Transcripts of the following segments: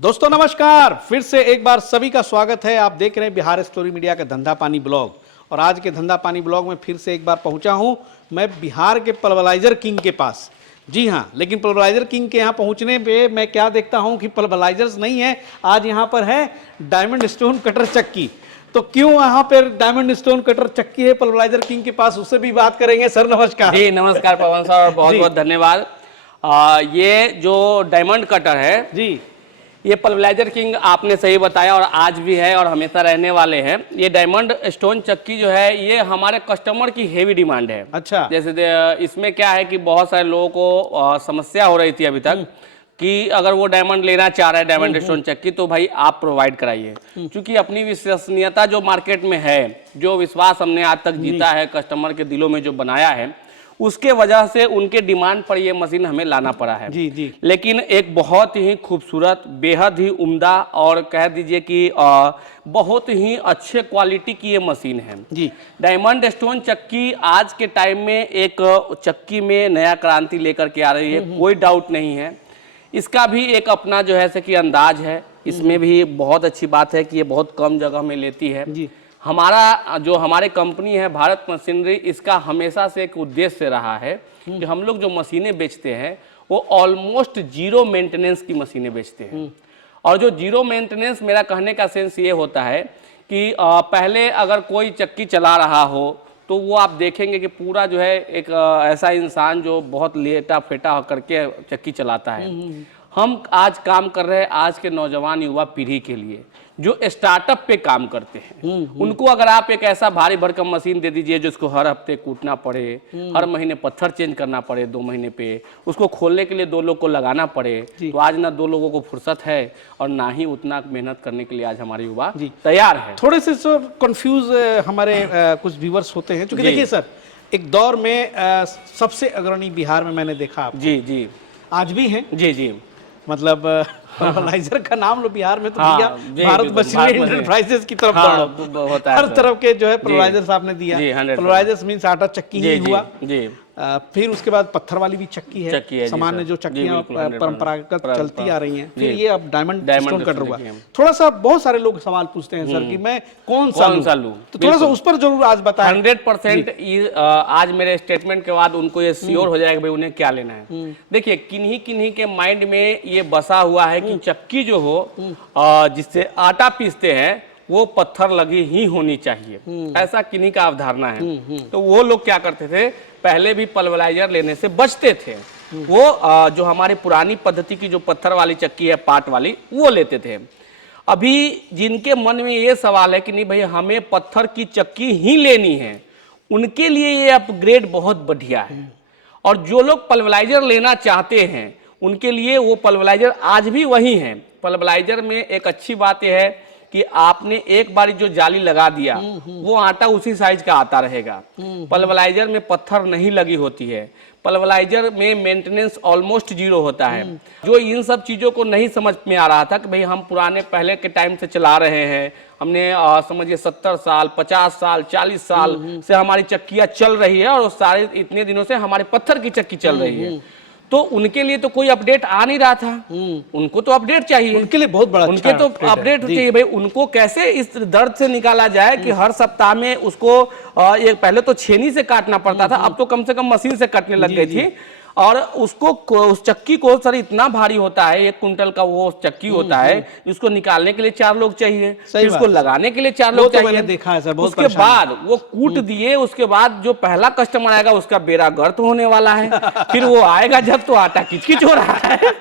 दोस्तों नमस्कार, फिर से एक बार सभी का स्वागत है। आप देख रहे हैं बिहार स्टोरी मीडिया का धंधा पानी ब्लॉग। और आज के धंधा पानी ब्लॉग में फिर से एक बार पहुंचा हूं मैं बिहार के पल्वराइजर किंग के पास। जी हां, लेकिन पल्वराइजर किंग के यहां पहुंचने पे मैं क्या देखता हूं कि पल्वराइजर्स नहीं है, आज यहां पर है डायमंड स्टोन कटर चक्की। तो क्यों यहाँ पर डायमंड स्टोन कटर चक्की है पल्वराइजर किंग के पास, उससे भी बात करेंगे। सर नमस्कार। जी नमस्कार पवन सर, और बहुत बहुत धन्यवाद। ये जो डायमंड कटर है जी, ये पल्वराइजर किंग आपने सही बताया, और आज भी है और हमेशा रहने वाले हैं। ये डायमंड स्टोन चक्की जो है ये हमारे कस्टमर की हेवी डिमांड है। अच्छा। जैसे इसमें क्या है कि बहुत सारे लोगों को समस्या हो रही थी अभी तक कि अगर वो डायमंड लेना चाह रहे हैं डायमंड स्टोन चक्की, तो भाई आप प्रोवाइड कराइए। क्योंकि अपनी विश्वसनीयता जो मार्केट में है, जो विश्वास हमने आज तक जीता है, कस्टमर के दिलों में जो बनाया है, उसके वजह से उनके डिमांड पर ये मशीन हमें लाना पड़ा है। जी जी। लेकिन एक बहुत ही खूबसूरत, बेहद ही उम्दा और कह दीजिए कि बहुत ही अच्छे क्वालिटी की ये मशीन है जी। डायमंड स्टोन चक्की आज के टाइम में एक चक्की में नया क्रांति लेकर के आ रही है, कोई डाउट नहीं है। इसका भी एक अपना जो है से कि अंदाज है। इसमें भी बहुत अच्छी बात है कि ये बहुत कम जगह में लेती है। जी। हमारा जो हमारे कंपनी है भारत मशीनरी, इसका हमेशा से एक उद्देश्य रहा है कि हम लोग जो मशीनें बेचते हैं वो ऑलमोस्ट जीरो मेंटेनेंस की मशीनें बेचते हैं। और जो जीरो मेंटेनेंस, मेरा कहने का सेंस ये होता है कि पहले अगर कोई चक्की चला रहा हो तो वो आप देखेंगे कि पूरा जो है एक ऐसा इंसान जो बहुत लेटा फेटा होकर के चक्की चलाता है। हम आज काम कर रहे हैं आज के नौजवान युवा पीढ़ी के लिए जो स्टार्टअप पे काम करते हैं। उनको अगर आप एक ऐसा भारी भरकम मशीन दे दीजिए जिसको हर हफ्ते कूटना पड़े, हर महीने पत्थर चेंज करना पड़े, 2 महीने पे उसको खोलने के लिए 2 लोग को लगाना पड़े, तो आज ना 2 लोगों को फुर्सत है और ना ही उतना मेहनत करने के लिए आज हमारे युवा तैयार है। थोड़े से कंफ्यूज हमारे कुछ व्यूवर्स होते हैं, क्योंकि देखिए सर, एक दौर में सबसे अग्रणी बिहार में मैंने देखा। जी जी। आज भी हैं। जी जी। मतलब पल्वराइजर का नाम लो बिहार में तो भैया भारत मशीनरी एंटरप्राइजेस की तरफ होता है। हर तरफ के जो है पल्वराइजर्स आपने दिया। पल्वराइजर्स मींस आटा चक्की ही हुआ। जी। फिर उसके बाद पत्थर वाली भी चक्की है, सामान्य जो चक्कियां परंपरागत चलती आ रही हैं। फिर ये अब डायमंड स्टोन कटर हुआ। थोड़ा सा बहुत सारे लोग सवाल पूछते हैं सर कि मैं कौन सा लूं, तो थोड़ा सा उस पर जरूर आज बताएं। 100% आज मेरे स्टेटमेंट के बाद उनको ये श्योर हो जाएगा भाई उन्हें क्या लेना है। देखिए, किन्हीं किन्हीं के माइंड में ये बसा हुआ है कि चक्की जो हो जिससे आटा पीसते हैं वो पत्थर लगी ही होनी चाहिए, ऐसा किन्हीं का अवधारणा है। तो वो लोग क्या करते थे, पहले भी पल्वराइजर लेने से बचते थे। वो जो हमारी पुरानी पद्धति की जो पत्थर वाली चक्की है, पाट वाली, वो लेते थे। अभी जिनके मन में ये सवाल है कि नहीं भाई हमें पत्थर की चक्की ही लेनी है, उनके लिए ये अपग्रेड बहुत बढ़िया है। और जो लोग पल्वराइजर लेना चाहते हैं उनके लिए वो पल्वराइजर आज भी वही है। पल्वराइजर में एक अच्छी बात यह है कि आपने एक बार जो जाली लगा दिया वो आटा उसी साइज का आता रहेगा। पल्वराइजर में पत्थर नहीं लगी होती है। पल्वराइजर में मेंटेनेंस ऑलमोस्ट जीरो होता है। जो इन सब चीज़ों को नहीं समझ में आ रहा था कि भाई हम पुराने पहले के टाइम से चला रहे हैं, हमने समझिए 70 साल 50 साल 40 साल से हमारी चक्कियाँ चल रही है और सारे इतने दिनों से हमारे पत्थर की चक्की चल रही है, तो उनके लिए तो कोई अपडेट आ नहीं रहा था। उनको तो अपडेट चाहिए, उनके लिए बहुत बड़ा उनके तो अपडेट चाहिए। भाई उनको कैसे इस दर्द से निकाला जाए कि हर सप्ताह में उसको पहले तो छेनी से काटना पड़ता था, अब तो कम से कम मशीन से कटने लग गई थी। और उसको उस चक्की को सर इतना भारी होता है, 1 कुंटल का वो चक्की होता है, इसको निकालने के लिए 4 लोग चाहिए, फिर उसको लगाने के लिए 4 लोग चाहिए। मैंने देखा है सर, बहुत उसके बाद वो कूट दिए, उसके बाद जो पहला कस्टमर आएगा उसका बेड़ा गर्क होने वाला है। फिर वो आएगा जब तो आटा किचकिच हो रहा है।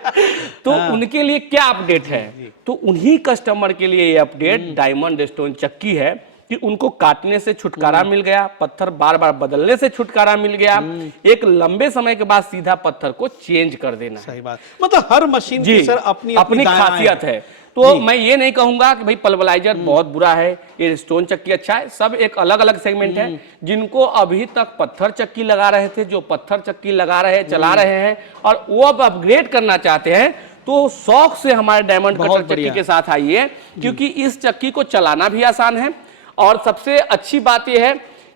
तो उनके लिए क्या अपडेट है, तो उन्हीं कस्टमर के लिए ये अपडेट डायमंड स्टोन चक्की है कि उनको काटने से छुटकारा मिल गया, पत्थर बार बार बदलने से छुटकारा मिल गया, एक लंबे समय के बाद सीधा पत्थर को चेंज कर देना। सही बात, मतलब हर मशीन की सर अपनी खासियत है। तो मैं ये नहीं कहूंगा कि भाई पल्वराइजर बहुत बुरा है, ये स्टोन चक्की अच्छा है। सब एक अलग अलग सेगमेंट है। जिनको अभी तक पत्थर चक्की लगा रहे थे, जो पत्थर चक्की लगा रहे चला रहे हैं और वो अब अपग्रेड करना चाहते हैं, तो शौक से हमारे डायमंड कटर चक्की के साथ आइए, क्योंकि इस चक्की को चलाना भी आसान है। और सबसे अच्छी बात यह है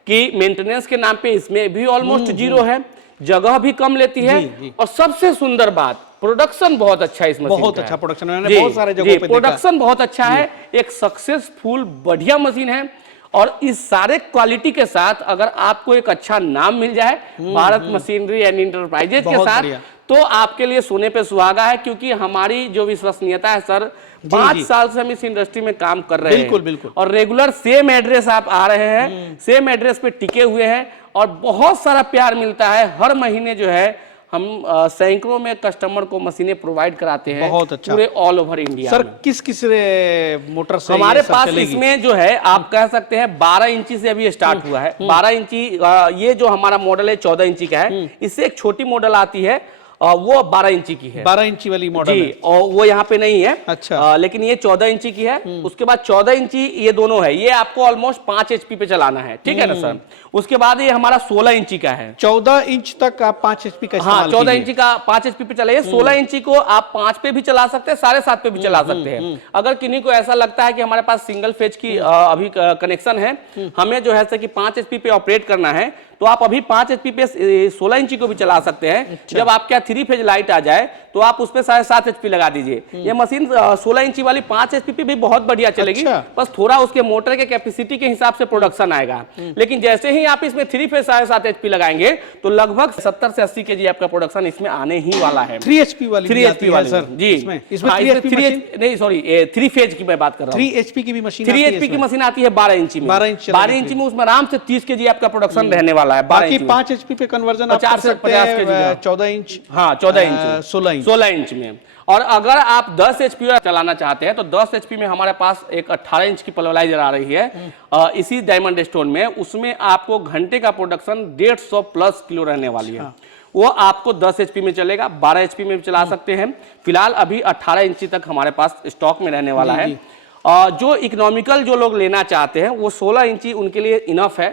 कि मेंटेनेंस के नाम पे इसमें भी ऑलमोस्ट जीरो है, जगह भी कम लेती है। और सबसे सुंदर बात, प्रोडक्शन बहुत अच्छा है इस मशीन बहुत का अच्छा है। प्रोडक्शन मैंने जी, बहुत सारे जगहों जी, पे देखा। प्रोडक्शन बहुत अच्छा है, एक सक्सेसफुल बढ़िया मशीन है। और इस सारे क्वालिटी के साथ अगर आपको एक अच्छा नाम मिल जाए भारत मशीनरी एंड इंटरप्राइजेज के बहुत साथ, बढ़िया। तो आपके लिए सोने पे सुहागा है, क्योंकि हमारी जो विश्वसनीयता है सर, 5 साल से हम इस इंडस्ट्री में काम कर रहे बिल्कुल, हैं बिल्कुल। और रेगुलर सेम एड्रेस आप आ रहे हैं, सेम एड्रेस पे टिके हुए हैं और बहुत सारा प्यार मिलता है। हर महीने जो है हम सैकड़ों में कस्टमर को मशीनें प्रोवाइड कराते हैं, बहुत अच्छा। पूरे ऑल ओवर इंडिया सर में। किस किस मोटर से हमारे ये सब पास चलेगी? इसमें जो है आप कह सकते हैं 12 इंची से अभी स्टार्ट हुआ है। 12 इंची ये जो हमारा मॉडल है 14 इंची का है। इससे एक छोटी मॉडल आती है, वो 12 इंची की है। 12 इंची वाली मॉडल जी, है। और वो यहाँ पे नहीं है। अच्छा। लेकिन ये 14 इंची की है। उसके बाद 14 इंची ये दोनों है। ये आपको ऑलमोस्ट 5 HP पे चलाना है, ठीक है ना सर। उसके बाद ये हमारा 16 इंची का है। 14 इंच तक आप 5 HP का हाँ, इस्तेमाल 14 कीजिए। इंची का 5 HP पे चलाइए। 16 इंची को आप 5 पे भी चला सकते हैं, 7.5 पे भी चला सकते हैं। अगर किन्हीं को ऐसा लगता है कि हमारे पास सिंगल फेज की अभी कनेक्शन है, हमें जो है कि 5 HP पे ऑपरेट करना है, तो आप अभी 5 HP पे 16 इंची को भी चला सकते हैं। जब आपके यहाँ 3 फेज लाइट आ जाए तो आप उस पर 7.5 HP लगा दीजिए। ये मशीन 16 इंची वाली 5 HP पे भी बहुत बढ़िया चलेगी। अच्छा। बस थोड़ा उसके मोटर के कैपेसिटी के हिसाब से प्रोडक्शन आएगा। लेकिन जैसे ही आप इसमें 3 फेज 7.5 HP लगाएंगे तो लगभग 70 से 80 kg आपका प्रोडक्शन इसमें आने ही वाला है। 3 HP वाली 3 भी आती HP है वाली सर जी। इसमें हाँ, 3 HP मशीन, नहीं सॉरी 3 फेज की मैं बात कर रहा हूँ। 3 HP की भी मशीन 3 आती है HP की इसमें। मशीन आती है 12 इंची में। 12 इंच 12 इंची में उसमें आराम से 30 kg आपका प्रोडक्शन रहने वाला है। 12 बाकी इंची में 5 HP पे कन्वर्जन आप 50 कर से सकते 50 हैं kg 14 इंच, हाँ 14 इंच, 16 इंच में। और अगर आप 10 HP चलाना चाहते हैं तो 10 HP में हमारे पास एक 18 इंच की पल्वराइजर आ रही है इसी डायमंड स्टोन में। उसमें आपको घंटे का प्रोडक्शन 150 प्लस किलो रहने वाली है। वो आपको 10 HP में चलेगा, 12 HP में भी चला सकते हैं। फिलहाल अभी 18 इंची तक हमारे पास स्टॉक में रहने वाला है। जो इकोनॉमिकल जो लोग लेना चाहते हैं वो 16 इंची उनके लिए इनफ है।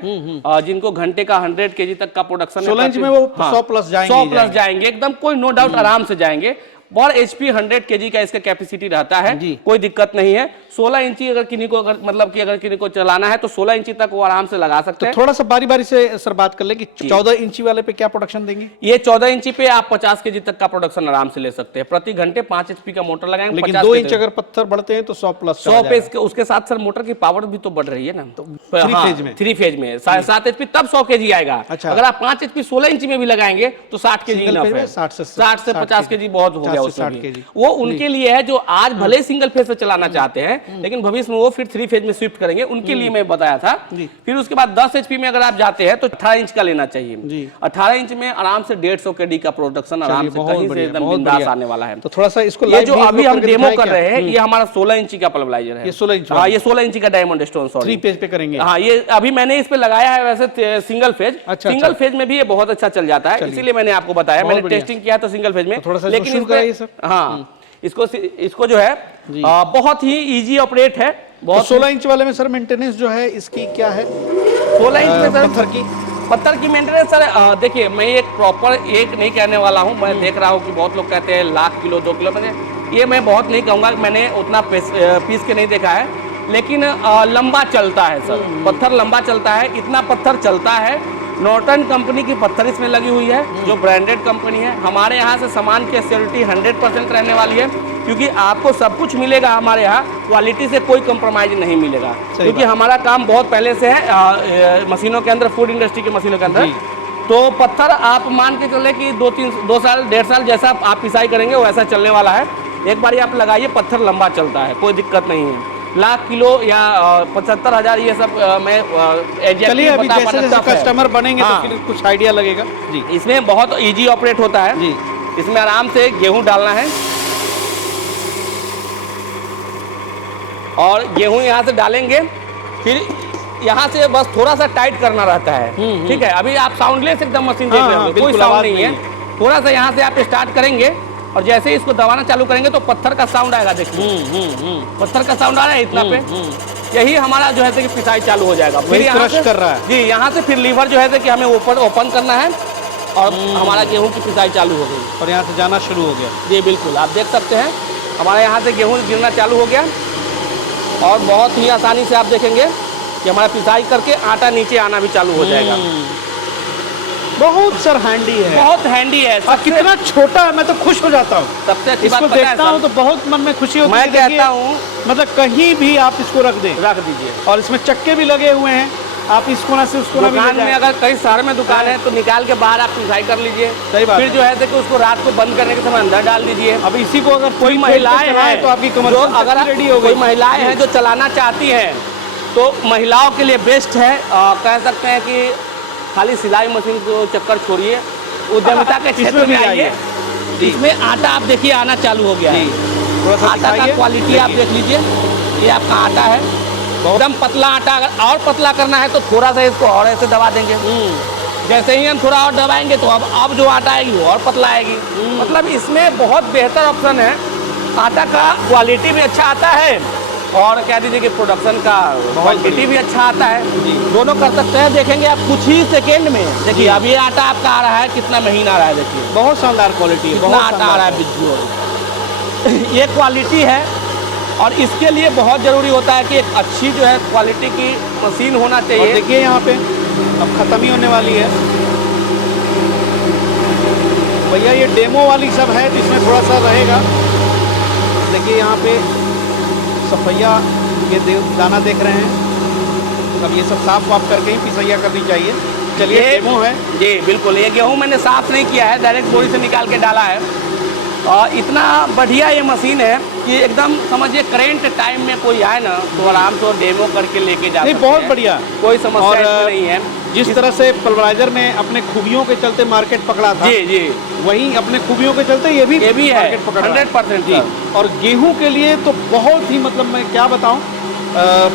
जिनको घंटे का 100 kg तक का प्रोडक्शन 16 इंच में वो 100 प्लस जाएंगे, 100 प्लस जाएंगे एकदम, कोई नो डाउट आराम से जाएंगे। और HP 100 kg का इसका कैपेसिटी रहता है, कोई दिक्कत नहीं है। 16 इंची अगर किन्हीं को मतलब कि अगर किन्हीं को चलाना है तो 16 इंची तक वो आराम से लगा सकते हैं। थोड़ा सा बारी बारी से सर बात कर ले कि 14 इंची वाले पे क्या प्रोडक्शन देंगे? ये 14 इंची पे आप 50 kg तक का प्रोडक्शन आराम से ले सकते हैं। प्रति घंटे 5 HP का मोटर लगाएंगे। लेकिन 50 2 kg इंच अगर पत्थर बढ़ते हैं तो 100 प्लस 100 पे उसके साथ सर मोटर की पावर भी तो बढ़ रही है ना। तो 3 फेज में 3 फेज में 7.5 HP तब 100 kg आएगा। अच्छा। अगर आप 5 HP 16 इंची में भी लगाएंगे तो 60 kg सिंगल इनफ फेज में है। 60 से 50 kg बहुत हो गया 50 से उसमें 60 भी। kg। वो उनके लिए है जो आज भले ही सिंगल फेज से चलाना चाहते हैं, लेकिन भविष्य में वो फिर 3 फेज में शिफ्ट करेंगे, उनके लिए मैं बताया था। फिर उसके बाद 10 HP में अगर आप जाते हैं तो 18 इंच का लेना चाहिए। 18 इंच में आराम से 150 kg का प्रोडक्शन आराम से कहीं से एकदम बिंदास आने वाला है। तो थोड़ा सा इसको ये जो अभी हम डेमो कर रहे हैं ये हमारा 16 इंची का पल्वराइजर है। ये 16 इंच हाँ, ये 16 इंची का डायमंड स्टोन, सॉरी 3 पेज पे करेंगे। हाँ, ये अभी मैंने इस पे लगाया है वैसे सिंगल फेज। अच्छा, सिंगल फेज में भी ये बहुत अच्छा चल जाता है, इसीलिए मैंने आपको बताया। मैंने टेस्टिंग किया तो सिंगल फेज में। थोड़ा सा लेकिन शुरू कराइए सर। हाँ, इसको जो है बहुत ही इजी ऑपरेट है। बहुत 16 इंच वाले में सर मेंटेनेंस जो है इसकी क्या है? 16 इंच में सर पत्थर की मेंटेनेंस सर देखिए, मैं एक प्रॉपर एक नहीं कहने वाला हूँ। मैं देख रहा हूँ कि बहुत लोग कहते हैं 1,00,000 किलो 2 किलो, ये मैं बहुत नहीं कहूँगा, मैंने उतना पीस के नहीं देखा है। लेकिन लंबा चलता है सर, पत्थर लंबा चलता है। इतना पत्थर चलता है। नॉर्टन कंपनी की पत्थर इसमें लगी हुई है जो ब्रांडेड कंपनी है। हमारे यहाँ से सामान की सिक्योरिटी 100% रहने वाली है, क्योंकि आपको सब कुछ मिलेगा हमारे यहाँ, क्वालिटी से कोई कंप्रोमाइज नहीं मिलेगा। क्योंकि हमारा काम बहुत पहले से है मशीनों के अंदर, फूड इंडस्ट्री के मशीनों के अंदर। तो पत्थर आप मान के चले कि 2 साल 1.5 साल जैसा आप पिसाई करेंगे वैसा चलने वाला है। एक बार आप लगाइए, पत्थर लंबा चलता है, कोई दिक्कत नहीं है। 1,00,000 किलो या 75,000 ये सब मैं चलिए अभी जैसे जैसे कस्टमर बनेंगे तो फिर कुछ आइडिया लगेगा जी। इसमें बहुत इजी ऑपरेट होता है जी। इसमें आराम से गेहूं डालना है और गेहूं यहाँ से डालेंगे, फिर यहाँ से बस थोड़ा सा टाइट करना रहता है। ठीक है, अभी आप साउंडलेस एकदम मशीन देख रहे हो, कोई साउंड नहीं है। थोड़ा सा यहाँ से आप स्टार्ट करेंगे और जैसे ही इसको दबाना चालू करेंगे तो पत्थर का साउंड आएगा। देखिए पत्थर का साउंड आ रहा है इतना पे, यही हमारा जो है कि पिसाई चालू हो जाएगा। फिर यहाँ से कर रहा है जी, यहाँ से फिर लीवर जो है कि हमें ओपन करना है और हमारा गेहूं की पिसाई चालू हो गई और यहाँ से जाना शुरू हो गया। जी बिल्कुल, आप देख सकते हैं हमारे यहाँ से गेहूं गिरना चालू हो गया और बहुत ही आसानी से आप देखेंगे कि हमारा पिसाई करके आटा नीचे आना भी चालू हो जाएगा। बहुत सर हैंडी है, बहुत हैंडी है। और कितना छोटा है, मैं तो खुश हो जाता हूँ सबसे अच्छी बात इसको पता है देखता हूँ तो बहुत मन में खुशी होती है। मैं कहता हूँ मतलब कहीं भी आप इसको रख दें, रख दीजिए। और इसमें चक्के भी लगे हुए हैं, आप इस कोना से उस कोना भी ले दुकान में जाएं। अगर कई शहर में दुकान है तो निकाल के बाहर आप पिसाई कर लीजिए। सही बात फिर है। जो है कि उसको रात को बंद करने के समय अंदर डाल दीजिए। अब इसी को अगर कोई महिलाएं हैं तो आपकी जो कमर अगर रेडी हो कोई गई। महिलाएं हैं जो चलाना चाहती हैं तो महिलाओं के लिए बेस्ट है। कह सकते हैं कि खाली सिलाई मशीन को चक्कर छोड़िए, उद्यमिता के क्षेत्र इसमें भी में आइए। जी। इसमें आटा आप देखिए आना चालू हो गया है। थोड़ा सा आटा का दिखाइए। क्वालिटी आप देख लीजिए, ये आपका आटा है एकदम पतला आटा। अगर और पतला करना है तो थोड़ा सा इसको और ऐसे दबा देंगे। जैसे ही हम थोड़ा और दबाएंगे तो अब जो आटा आएगी वो और पतला आएगी। मतलब इसमें बहुत बेहतर ऑप्शन है। आटा का क्वालिटी भी अच्छा आता है और कह दीजिए कि प्रोडक्शन का क्वांटिटी भी अच्छा आता है। दोनों कर सकते हैं। देखेंगे आप कुछ ही सेकेंड में। देखिए अब ये आटा आपका आ रहा है, कितना महीन आ रहा है। देखिए बहुत शानदार क्वालिटी है, कितना बहुत आटा आ शानदार रहा है बिज्जू। ये क्वालिटी है और इसके लिए बहुत ज़रूरी होता है कि एक अच्छी जो है क्वालिटी की मशीन होना और चाहिए। देखिए यहाँ पे अब खत्म ही होने वाली है भैया। ये डेमो वाली सब है जिसमें थोड़ा सा रहेगा। देखिए यहाँ पे सफैया ये दाना देख रहे हैं। अब ये सब साफ वाफ करके ही पिसैया करनी चाहिए। चलिए डेमो है जी बिल्कुल। ये गेहूँ मैंने साफ नहीं किया है, डायरेक्ट बोरी से निकाल के डाला है। और इतना बढ़िया ये मशीन है कि एकदम समझिए करेंट टाइम में कोई आए ना तो आराम से डेमो करके लेके जा नहीं, सकते बहुत हैं। बढ़िया। कोई समस्या और इसमें नहीं है। जिस तरह से पल्वराइजर ने अपने खूबियों के चलते मार्केट पकड़ा था, जी जी वहीं अपने खूबियों के चलते ये भी है मार्केट पकड़ रहा है। 100% जी। और गेहूं के लिए तो बहुत ही मतलब मैं क्या बताऊं,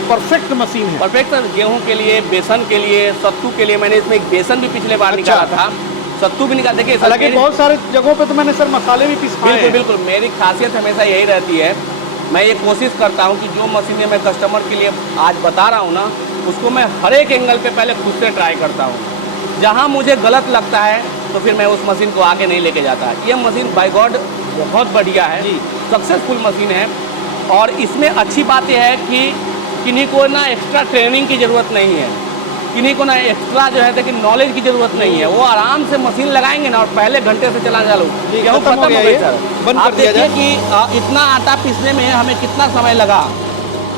परफेक्ट मशीन है। Perfect sir. गेहूं के लिए, बेसन के लिए, सत्तू के लिए मैंने इसमें एक बेसन भी पिछले बार अच्छा। निकाला था, सत्तू भी निकाल। देखिए हालांकि बहुत सारे जगहों पे तो मैंने सर मसाले भी पिसवाए बिल्कुल हैं। बिल्कुल। मेरी खासियत हमेशा यही रहती है, मैं ये कोशिश करता हूँ कि जो मशीनें मैं कस्टमर के लिए आज बता रहा हूँ ना, उसको मैं हर एक एंगल पे पहले खुद से ट्राई करता हूँ। जहाँ मुझे गलत लगता है तो फिर मैं उस मशीन को आगे नहीं लेके जाता। ये मशीन बाय गॉड बहुत बढ़िया है, सक्सेसफुल मशीन है। और इसमें अच्छी बात यह है कि किन्हीं को ना एक्स्ट्रा ट्रेनिंग की ज़रूरत नहीं है, किन्हीं को ना एक्स्ट्रा जो है कि नॉलेज की ज़रूरत नहीं है। वो आराम से मशीन लगाएंगे ना और पहले घंटे से चलाना चालू, गेहूँ खत्म हो गई सर। बंद आप कर दिया देखिए जाए। कि इतना आटा पीसने में हमें कितना समय लगा,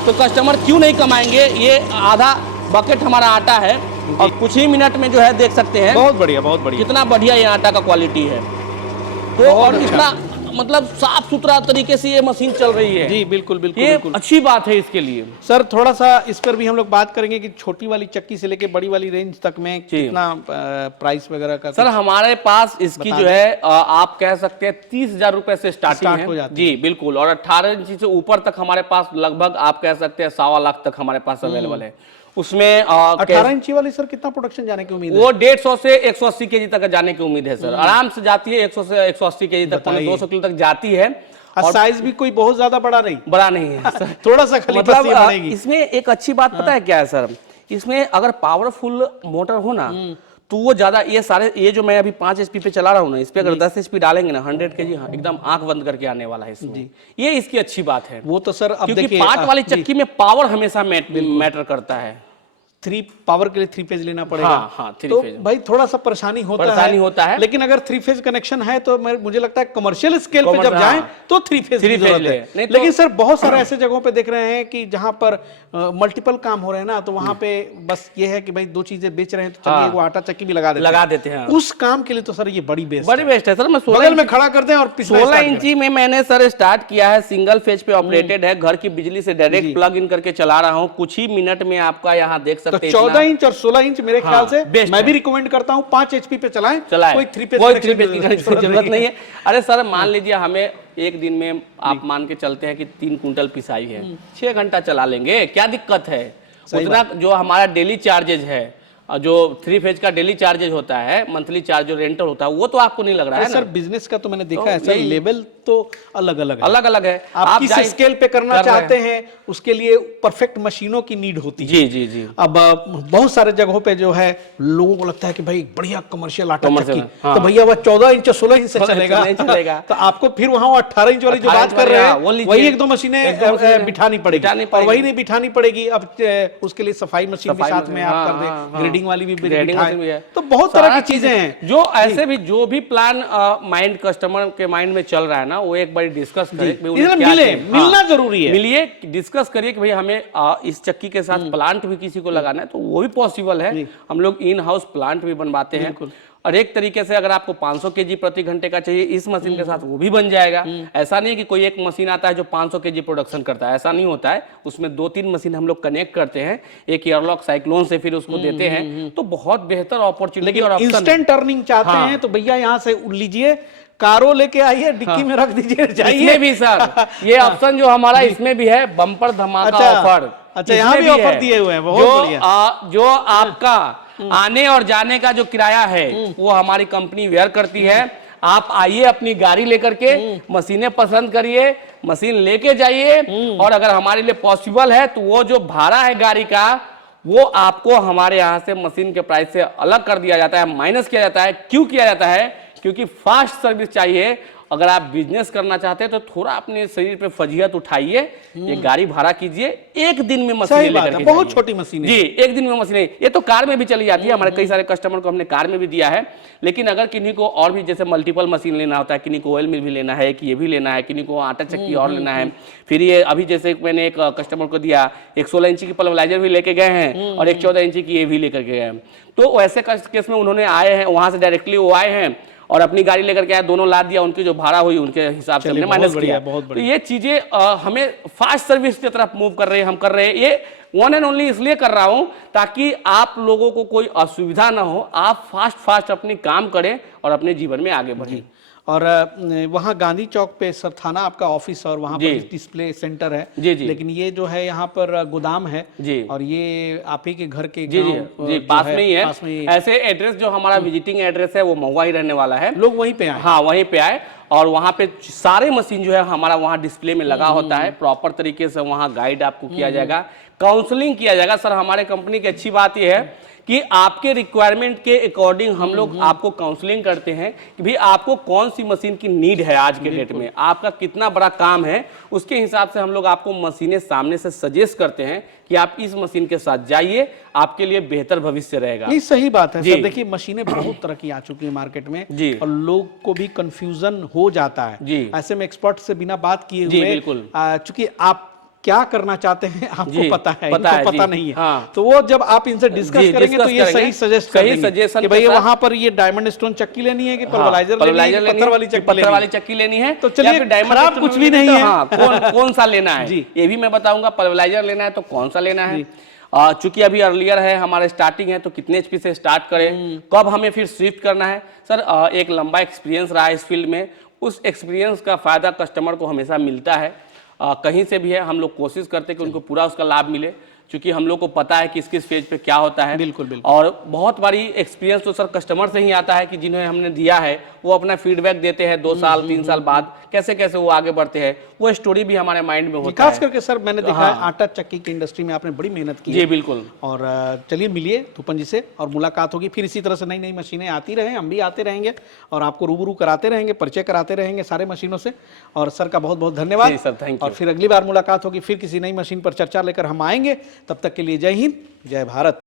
तो कस्टमर क्यों नहीं कमाएंगे। ये आधा बकेट हमारा आटा है और कुछ ही मिनट में जो है देख सकते हैं बहुत बढ़िया, बहुत बढ़िया। कितना बढ़िया ये आटा का क्वालिटी है। तो बहुत और अच्छा। इतना मतलब साफ सुथरा तरीके से ये मशीन चल रही है। जी बिल्कुल बिल्कुल ये बिल्कुल। अच्छी बात है इसके लिए। सर थोड़ा सा इस पर भी हम लोग बात करेंगे कि छोटी वाली चक्की से लेके बड़ी वाली रेंज तक में कितना प्राइस वगैरह का सर हमारे पास इसकी जो है आप कह सकते हैं 30,000 रुपए से स्टार्ट स्टार्टिंग हो है जाती जी बिल्कुल। और 18 इंची से ऊपर तक हमारे पास लगभग आप कह सकते हैं 1.25 लाख तक हमारे पास अवेलेबल है। उसमें 18 इंची वाली सर कितना प्रोडक्शन जाने की उम्मीद है? वो 150 से 180 केजी तक जाने की उम्मीद है सर। आराम से जाती है 100 से 180 केजी तक, 200 किलो तक जाती है। और साइज भी कोई बहुत ज्यादा बड़ा नहीं, बड़ा नहीं है सर। थोड़ा सा खाली बस ये बढ़ेगी। इसमें एक अच्छी बात पता है क्या है सर, इसमें अगर पावरफुल मोटर हो ना तो वो ज्यादा ये सारे ये जो मैं अभी 5 HP पे चला रहा हूँ ना, इस पे अगर 10 HP डालेंगे ना 100 kg एकदम आंख बंद करके आने वाला है इसमें। ये इसकी अच्छी बात है। वो तो सर अब क्योंकि देखिए पार्ट वाली चक्की में पावर हमेशा मैटर करता है। 3 पावर के लिए 3 फेज लेना पड़ेगा। हाँ, हाँ, 3 तो फेज। भाई थोड़ा सा परेशानी होता है। लेकिन अगर 3 फेज कनेक्शन है तो मुझे लगता है कमर्शियल स्केल पे जब जाएं तो 3 फेज की जरूरत है। लेकिन सर बहुत सारे ऐसे जगहों पे देख रहे हैं कि जहां पर मल्टीपल काम हो रहे हैं ना, तो वहां पे बस ये है कि भाई 2 चीजें बेच रहे हैं तो चलिए वो आटा चक्की भी लगा देते हैं। उस काम के लिए तो सर ये बड़ी बेस्ट है सर। मैं बगल में खड़ा कर दें और 16 इंची में मैंने सर स्टार्ट किया है, सिंगल फेज पे ऑपरेटेड है, घर की बिजली से डायरेक्ट प्लग इन करके चला रहा हूँ। कुछ ही मिनट में आपका यहाँ देख सकते हैं 14 इंच और 16 इंच मेरे ख्याल से मैं भी रिकमेंड करता हूँ 5 HP पे चलाएं। कोई 3 फेज की जरूरत नहीं है। अरे सर मान लीजिए हमें एक दिन में आप मान के चलते हैं कि 3 कुंटल पिसाई है, 6 घंटा चला लेंगे, क्या दिक्कत है। उतना जो हमारा डेली चार्जेज है, जो 3 फेज का डेली चार्जेज होता है, मंथली चार्ज जो रेंटल होता है, वो तो आपको नहीं लग रहा है सर बिजनेस का तो मैंने देखा है सर, लेवल तो अलग अलग है। अलग अलग है। आप किस जाइए- स्केल पे करना कर रहे चाहते हैं उसके लिए परफेक्ट मशीनों की नीड होती है। जी जी जी। अब बहुत सारे जगहों पे जो है लोगों को लगता है कि भाई बढ़िया कमर्शियल आटा Commercial, चक्की, हाँ। तो भैया वह 14 इंच 16 इंच से 16 इंच चलेगा नहीं चलेगा। तो आपको फिर वहां 18 इंच वाली जो 18 बात इंच कर रहे वाली, हैं हाँ, वो लीजिए। वही एक दो मशीनें एक दो मशीनें बिठानी पड़ेगी बिठानी और पड़ेगी। वही नहीं बिठानी पड़ेगी। अब उसके लिए सफाई मशीन भी सफाई साथ मशीन, में आप हाँ, कर हाँ, दें, हाँ। ग्रेडिंग वाली भी ग्रेडिंग बिठाएं। मशीन भी है। तो बहुत तरह सारा की चीजें हैं जो ऐसे भी जो भी प्लान माइंड कस्टमर के माइंड में चल रहा है ना, वो एक बार डिस्कस करें कि उन्हें इसलिए क्या मिले, चाहिए। मिलना जरूरी है। मिलिए, डिस्कस करिए कि भाई हमें इस चक्की के साथ प्लांट भी किसी को लगाना है तो वो भी पॉसिबल है। हम लोग इन हाउस प्लांट भी बनवाते हैं और एक तरीके से अगर आपको 500 केजी प्रति घंटे का चाहिए इस मशीन के साथ वो भी बन जाएगा। ऐसा नहीं है कि कोई एक मशीन आता है जो 500 केजी प्रोडक्शन करता है, ऐसा नहीं होता है। उसमें 2-3 मशीन हम लोग कनेक्ट करते हैं, एक एयरलॉक साइक्लोन से फिर उसको देते हैं, तो बहुत बेहतर अपॉर्चुनिटी और लेकिन ऑप्शन है। इंस्टेंट अर्निंग चाहते हाँ। हैं तो भैया यहाँ से लीजिए, कारो लेके आइए, डिक्की में रख दीजिए, जाइए। इसमें भी सर ये ऑप्शन जो हमारा इसमें भी है, बम्पर धमाका अच्छा, ऑफर। अच्छा, यहाँ इसमें भी ऑफर है। दिए हुए हैं, बहुत बढ़िया। जो आपका आने और जाने का जो किराया है वो हमारी कंपनी वेयर करती है। आप आइए अपनी गाड़ी लेकर के, मशीनें पसंद करिए, मशीन लेके जाइए और अगर हमारे लिए पॉसिबल है तो वो जो भाड़ा है गाड़ी का वो आपको हमारे यहाँ से मशीन के प्राइस से अलग कर दिया जाता है, माइनस किया जाता है। क्यों किया जाता है? क्योंकि फास्ट सर्विस चाहिए। अगर आप बिजनेस करना चाहते हैं तो थोड़ा अपने शरीर पे फजीहत उठाइए, ये गाड़ी भाड़ा कीजिए, एक दिन में मशीन सही बात लेकर है, के बहुत जाइए। छोटी मशीन है जी, एक दिन में मशीनें, ये तो कार में भी चली जाती है। हमारे कई सारे कस्टमर को हमने कार में भी दिया है। लेकिन अगर किन्हीं को और भी जैसे मल्टीपल मशीन लेना होता है, किन्हीं को ऑयल मिल भी लेना है, कि ये भी लेना है, किन्हीं को आटा चक्की और लेना है, फिर ये अभी जैसे मैंने एक कस्टमर को दिया, एक 16 इंची की पल्वराइजर भी लेके गए हैं और एक 14 इंची की ये भी लेकर के गए हैं। तो वैसे केस में उन्होंने आए हैं, वहां से डायरेक्टली वो आए हैं और अपनी गाड़ी लेकर के आए, दोनों लाद दिया, उनकी जो भाड़ा हुई उनके हिसाब से हमने माइनस किया। तो ये चीजें हमें फास्ट सर्विस की तरफ मूव कर रहे हैं, हम कर रहे हैं। ये वन एंड ओनली इसलिए कर रहा हूं ताकि आप लोगों को कोई असुविधा ना हो, आप फास्ट अपनी काम करें और अपने जीवन में आगे बढ़ें। और वहाँ गांधी चौक पे सर थाना आपका ऑफिस और वहाँ पर डिस्प्ले सेंटर है। जी जी। लेकिन ये जो है यहाँ पर गोदाम है जी। और ये आप ही के घर के जी जी जी पास में ही है। पास में ही ऐसे एड्रेस जो हमारा विजिटिंग एड्रेस है वो महुआ ही रहने वाला है। लोग वहीं पे आए। हाँ, वहीं पे आए और वहाँ पे सारे मशीन जो है हमारा वहाँ डिस्प्ले में लगा होता है। प्रॉपर तरीके से वहाँ गाइड आपको किया जाएगा, काउंसलिंग किया जाएगा। सर हमारे कंपनी की अच्छी बात यह है कि आपके रिक्वायरमेंट के अकॉर्डिंग हम लोग आपको काउंसलिंग करते हैं कि भाई आपको कौन सी मशीन की नीड है आज के डेट में, आपका कितना बड़ा काम है, उसके हिसाब से हम लोग आपको मशीनें सामने से सजेस्ट करते हैं कि आप इस मशीन के साथ जाइए, आपके लिए बेहतर भविष्य रहेगा। नहीं, सही बात है सर। देखिए मशीनें बहुत तरह की आ चुकी है मार्केट में जी। और लोग को भी कंफ्यूजन हो जाता है जी। ऐसे में एक्सपर्ट से बिना बात किए जी, हुए, बिल्कुल। चूंकि आप क्या करना चाहते हैं आपको पता है, पता इनको है, पता जी। नहीं है। हाँ। तो वो जब आप इनसे डिस्कस जी, करेंगे तो डिस्कस ये करेंगे। सही सजेस्ट सही कर देंगे सजेशन कि के भैया साथ- वहां पर ये डायमंड स्टोन चक्की लेनी है कि पल्वराइजर लेनी है कि पत्थर वाली चक्की पत्थर लेनी वाली है। चक्की लेनी है तो चलिए, या फिर डायमंड खराब स्टोन कुछ भी लेनी नहीं तो है। हाँ, कौन सा लेना है जी। ये भी मैं बताऊंगा। पल्वराइजर लेना है तो कौन सा लेना है, चूंकि अभी अर्लियर है, हमारा स्टार्टिंग है, तो कितने एचपी से स्टार्ट करें, कब हमें फिर शिफ्ट करना है। सर एक लंबा एक्सपीरियंस रहा है इस फील्ड में, उस एक्सपीरियंस का फायदा कस्टमर को हमेशा मिलता है। कहीं से भी है, हम लोग कोशिश करते हैं कि उनको पूरा उसका लाभ मिले, क्योंकि हम लोग को पता है कि किस फेज पे क्या होता है। बिल्कुल बिल्कुल। और बहुत बारी एक्सपीरियंस तो सर कस्टमर से ही आता है कि जिन्हें हमने दिया है वो अपना फीडबैक देते हैं 2 साल 3 साल बाद कैसे कैसे वो आगे बढ़ते हैं, वो स्टोरी भी हमारे माइंड में होता खास है। करके सर मैंने देखा है आटा चक्की की इंडस्ट्री में आपने बड़ी मेहनत की जी है। बिल्कुल। और चलिए मिलिए थूपन जी से और मुलाकात होगी फिर। इसी तरह से नई नई मशीनें आती रहे, हम भी आते रहेंगे और आपको रूबरू कराते रहेंगे, परिचय कराते रहेंगे सारे मशीनों से। और सर का बहुत बहुत धन्यवाद जी सर, थैंक यू। और फिर अगली बार मुलाकात होगी, फिर किसी नई मशीन पर चर्चा लेकर हम आएंगे। तब तक के लिए जय हिंद, जय भारत।